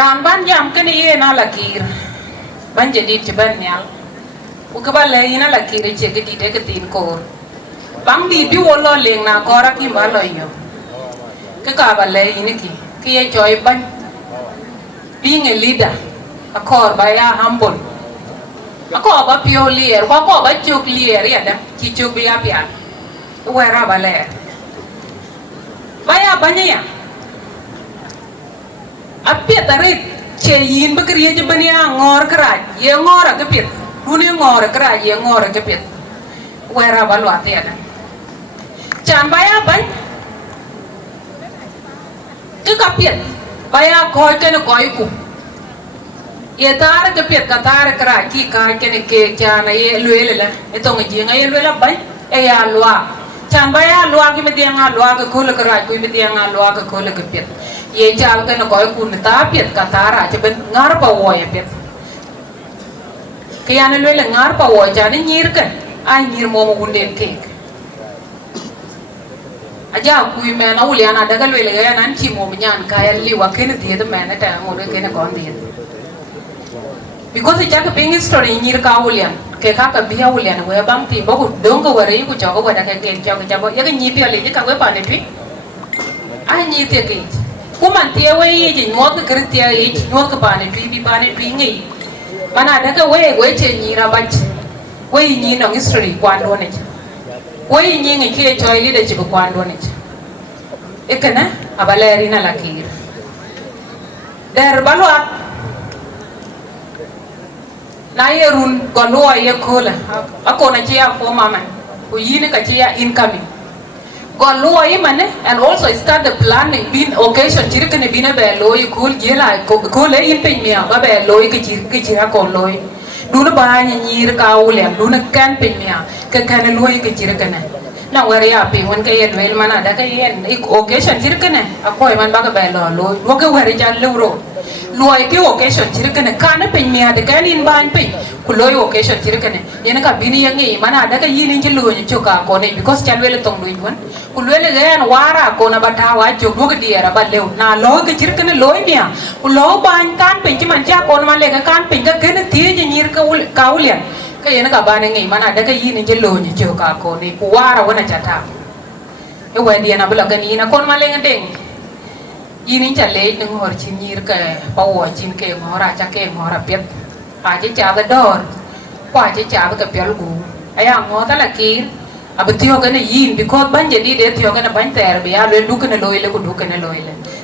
ran ban jam kene ye na Alakiir ban jadi ceban nyal ku ke bale ina Alakiir che ke di de ke tin ko bang di bi wolo leng na kora ki ba lo yo ke ka bale ina ki ye joy ban being a leader akor ba ya humble akor ba pio lier ko ba chuk lier ya da ki chuk bi ya pia wera bale ba ya banya apiat tarik ceyin bekeriya jebania ngor keraj ye ngor kepiat duni ngor keraj ye ngor kepiat wera baluat ya dan can baya ban ke kapiat baya koi kene koi ku ye tar kepiat katar keraj ki kai kene ke cana ye luele la etong jinga ye luela ban e ya lua can baya lua ki medianga lua ke kul keraj ku medianga lua ke kul kepiat ye jal ke na koy kun ta piet katara che ben ngar Pawuoi piet ke yana le ngar Pawuoi ja ni nyir ke ai nyir mo mo gunden ke aja ku me na uliana daga le ga nan chi mo nyan ka ya li wa ke ne tie de me na ta mo ke ne kon die because ja ke ping story nyir ka ulian ke ka biya ulian we bang ti bo ku dong ko wari ku cho ko da ke cho ke ja bo ya ke nyi pi le ka we pa ne twi ai nyi te ke kuman tia we ji nyok ke kritia yi nyok ba ne twi ngi mana daga we che nyi ra bach we nyi no history kwando ne we nyi ngi ke joy leadership kwando ne ekana abaleri na Alakiir der balwa na yerun kono ye kola akona chia for mama ku yini ka chia incoming Goloi mane and also start the planning bin occasion chirkene bina be loy kul jela ko le in pe mia ba be loy ke chira ko loy duna ba nyir ka ule duna kan pe mia ke kan loy ke chirkene na wari ya pe won ke yen wel mana da ke yen occasion chirkene akoy man ba ka be loy wo ke wari jan lewro loy ke occasion chirkene kan pe mia de kan in ban pe ku loy occasion chirkene yen ka bini yangi mana da ke yin in lo ni choka ko ne because chalwele tong loy won kulwele gan wara ko na batawa jogu ke diera ba lew na lo ke chirkene loy mia ku lo ban kan pe ki man cha ko ma le kan pe ka ken tie je nyir ka ulian ka yen ka ba ne ngi mana da ka yin je lo ni jo ka ko ni ku wara wona chata e we diena bla ka ni na kon ma le ngeng yin cha le ng hor chin nyir ka Pawuoi chin ke ngora cha ke ngora pet a je cha ga dor kwa je cha ga pel gu aya ngo ta Alakiir abtiyo kana yin because ban jadi de tiyo kana ban ter be ya le dukene loile ku dukene loile